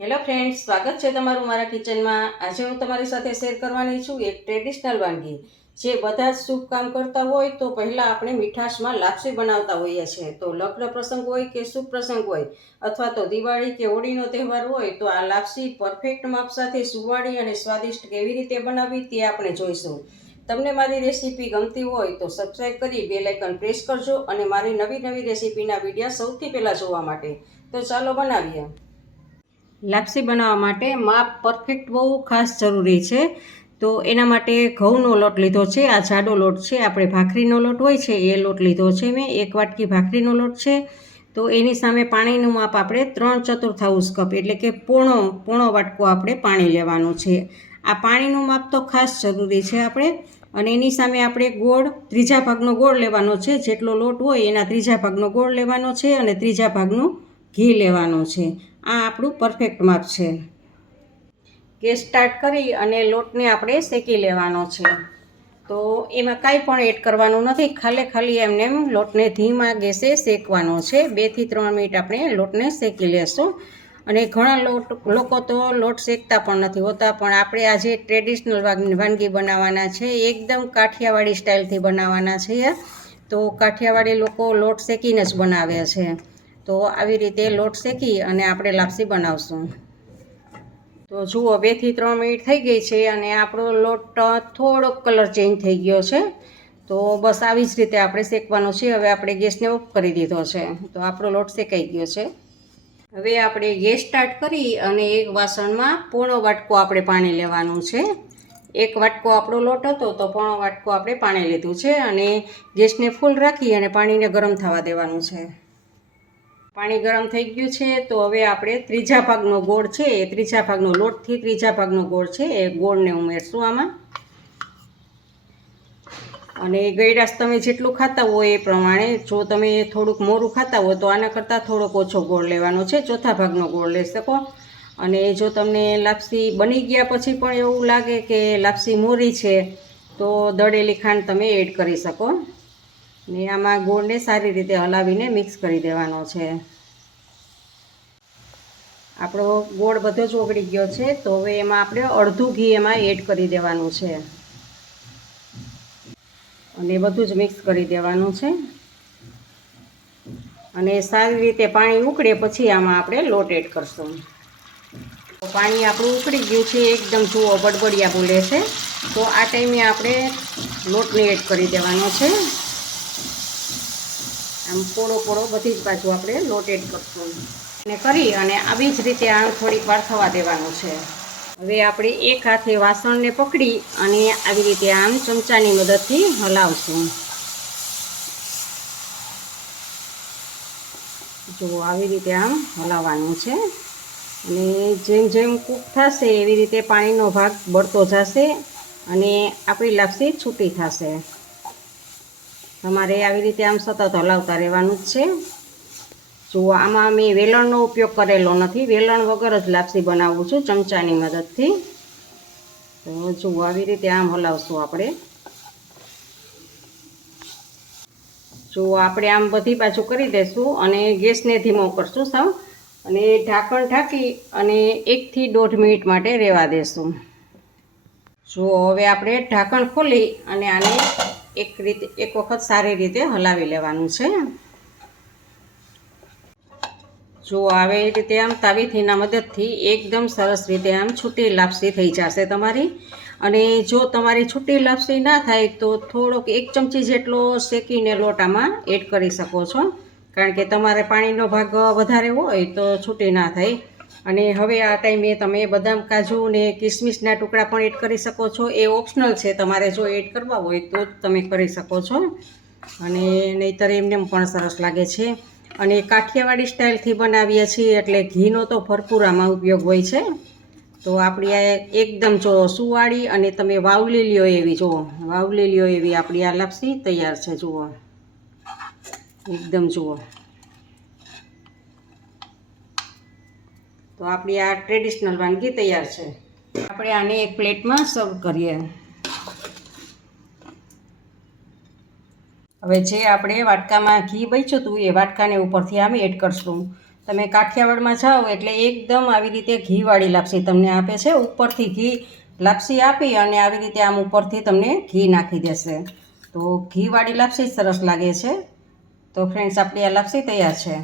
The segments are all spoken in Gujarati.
હેલો ફ્રેન્ડ્સ, સ્વાગત છે તમારું મારા કિચનમાં। આજે હું તમારી સાથે શેર કરવાની છું એક ટ્રેડિશનલ વાનગી જે બધા જ શુભ કામ કરતા હોય તો પહેલાં આપણે મીઠાશમાં લાપસી બનાવતા હોઈએ છીએ। તો લગ્ન પ્રસંગ હોય કે શુભ પ્રસંગ હોય અથવા તો દિવાળી કે હોળીનો તહેવાર હોય તો આ લાપસી પરફેક્ટ માપ સાથે સુવાળી અને સ્વાદિષ્ટ કેવી રીતે બનાવવી તે આપણે જોઈશું। તમને મારી રેસીપી ગમતી હોય તો સબસ્ક્રાઈબ કરી બેલ આઇકન પ્રેસ કરજો અને મારી નવી રેસીપીના વિડીયો સૌથી પહેલાં જોવા માટે। તો ચાલો બનાવીએ। લાપસી બનાવવા માટે માપ પરફેક્ટ બહુ ખાસ જરૂરી છે। તો એના માટે ઘઉંનો લોટ લીધો છે। આ જાડો લોટ છે, આપણે ભાખરીનો લોટ હોય છે એ લોટ લીધો છે મેં। 1 વાટકી ભાખરીનો લોટ છે। તો એની સામે પાણીનું માપ આપણે 3/4 કપ એટલે કે પોણો વાટકો આપણે પાણી લેવાનું છે। આ પાણીનું માપ તો ખાસ જરૂરી છે આપણે। અને એની સામે આપણે ગોળ 3/4 ભાગનો ગોળ લેવાનો છે। જેટલો લોટ હોય એના 3/4 ભાગનો ગોળ લેવાનો છે અને 3/4 ભાગનું ઘી લેવાનું છે। આ આપણું પરફેક્ટ માપ છે। ગેસ સ્ટાર્ટ કરી અને લોટને આપણે શેકી લેવાનો છે। તો એમાં કાંઈ પણ એડ કરવાનું નથી, ખાલી એમને લોટને ધીમા ગેસે શેકવાનો છે। 2 થી 3 મિનિટ આપણે લોટને શેકી લેશું। અને ઘણા લોકો તો લોટ શેકતા પણ નથી હોતા, પણ આપણે આજે ટ્રેડિશનલ વાનગી બનાવવાના છે, એકદમ કાઠિયાવાડી સ્ટાઇલથી બનાવવાના છીએ। તો કાઠિયાવાડી લોકો લોટ શેકીને જ બનાવે છે। તો આવી રીતે લોટ શેકી અને આપણે લાપસી બનાવશું। તો જુઓ 2 થી 3 મિનિટ થઈ ગઈ છે અને આપણો લોટ થોડોક કલર ચેન્જ થઈ ગયો છે। તો બસ આવી જ રીતે આપણે શેકવાનો છે। હવે આપણે ગેસને ઓફ કરી દીધો છે। તો આપણો લોટ શેકાઈ ગયો છે। હવે આપણે ગેસ સ્ટાર્ટ કરી અને એક વાસણમાં પોણો વાટકો આપણે પાણી લેવાનું છે। 1 વાટકો આપણો લોટ હતો તો પોણો વાટકો આપણે પાણી લીધું છે અને ગેસને ફૂલ રાખી અને પાણીને ગરમ થવા દેવાનું છે। પાણી ગરમ થઈ ગયું છે તો હવે આપણે 3/4 ભાગનો ગોળ છે, 3/4 ભાગનો લોટથી 3/4 ભાગનો ગોળ છે એ ગોળને ઉમેરશું આમાં। અને ગળ્યાશ તમે જેટલું ખાતા હોય એ પ્રમાણે, જો તમે થોડુંક મોરું ખાતા હોય તો આના કરતાં થોડોક ઓછો ગોળ લેવાનો છે, 1/4 ભાગનો ગોળ લઈ શકો। અને જો તમને લાપસી બની ગયા પછી પણ એવું લાગે કે લાપસી મોરી છે તો દળેલી ખાંડ તમે એડ કરી શકો। ને આમાં ગોળને સારી રીતે હલાવીને મિક્સ કરી દેવાનો છે। આપણો ગોળ બધો જ ઓગળી ગયો છે તો હવે એમાં આપણે અડધું ઘી એમાં એડ કરી દેવાનું છે અને બધું જ મિક્સ કરી દેવાનું છે। અને સારી રીતે પાણી ઉકળે પછી આમાં આપણે લોટ એડ કરશું। પાણી આપણું ઉકળી ગયું છે, એકદમ જુઓ બળબડિયા બોલે છે। તો આ ટાઈમે આપણે લોટને એડ કરી દેવાનો છે। આમ પોળો બધી જ બાજુ આપણે લોટ એડ કરશું અને કરી અને આવી જ રીતે આમ થોડીક વાર થવા દેવાનું છે। હવે આપણે એક હાથે વાસણને પકડી અને આવી રીતે આમ ચમચાની મદદથી હલાવશું। જો આવી રીતે આમ હલાવવાનું છે અને જેમ જેમ કૂક થશે એવી રીતે પાણીનો ભાગ બળતો જશે અને આપણી લાપસી છૂટી થશે। તમારે આવી રીતે આમ સતત હલાવતા રહેવાનું જ છે। જો આમાં મેં વેલણનો ઉપયોગ કરેલો નથી, વેલણ વગર જ લાપસી બનાવું છું ચમચાની મદદથી। તો જુઓ આવી રીતે આમ હલાવશું આપણે। જો આપણે આમ બધી બાજુ કરી દઈશું અને ગેસને ધીમો કરશું સાવ, અને ઢાંકણ ઢાંકી અને 1 થી 1.5 મિનિટ માટે રહેવા દેશું। જો હવે આપણે ઢાંકણ ખોલી અને આને એક વખત સારી રીતે હલાવી લેવાનું છે। જો આવી રીતે આમ તાવીથીના મદદથી એકદમ સરસ રીતે આમ છૂટી લાપસી થઈ જશે તમારી। અને જો તમારી છૂટી લાપસી ના થાય તો થોડોક 1 ચમચી જેટલો શેકીને લોટ આમાં એડ કરી શકો છો, કારણ કે તમારે પાણીનો ભાગ વધારે હોય તો છૂટી ના થાય। અને હવે આ ટાઈમે તમે બદામ, કાજુ ને કિસમિસના ટુકડા પણ એડ કરી શકો છો, એ ઓપ્શનલ છે, તમારે જો એડ કરવા હોય તો જ તમે કરી શકો છો, અને નહીંતર એમને પણ સરસ લાગે છે। અને કાઠિયાવાડી સ્ટાઇલથી બનાવીએ છીએ એટલે ઘીનો તો ભરપૂર આમાં ઉપયોગ હોય છે। તો આપણી આ એકદમ જો સુવાળી અને તમે વાવલી લ્યો એવી, જુઓ વાવલી લ્યો એવી આપણી આ લાપસી તૈયાર છે। જુઓ એકદમ જુઓ। તો આપણી આ ટ્રેડિશનલ વાનગી તૈયાર છે। આપણે આને એક પ્લેટમાં સર્વ કરીએ। હવે જે આપણે વાટકામાં ઘી બચ્યું હતું એ વાટકાને ઉપરથી આમ એડ કરશું। તમે કાઠિયાવાડમાં જાઓ એટલે એકદમ આવી રીતે ઘીવાળી લાપસી તમને આપે છે. ઉપરથી ઘી લાપસી આપી અને આવી રીતે આમ ઉપરથી તમને ઘી નાખી દેશે. તો ઘીવાળી લાપસી સરસ લાગે છે. તો ફ્રેન્ડ્સ, આપણી આ લાપસી તૈયાર છે.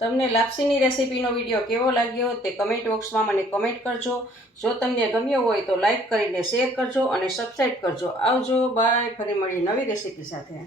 તમને લાપસીની રેસીપીનો વિડીયો કેવો લાગ્યો તે કમેન્ટ બોક્સમાં મને કમેન્ટ કરજો. જો તમને ગમ્યો હોય તો લાઈક કરીને શેર કરજો અને સબસ્ક્રાઈબ કરજો. આવજો, બાય. ફરી મળીએ નવી રેસીપી સાથે.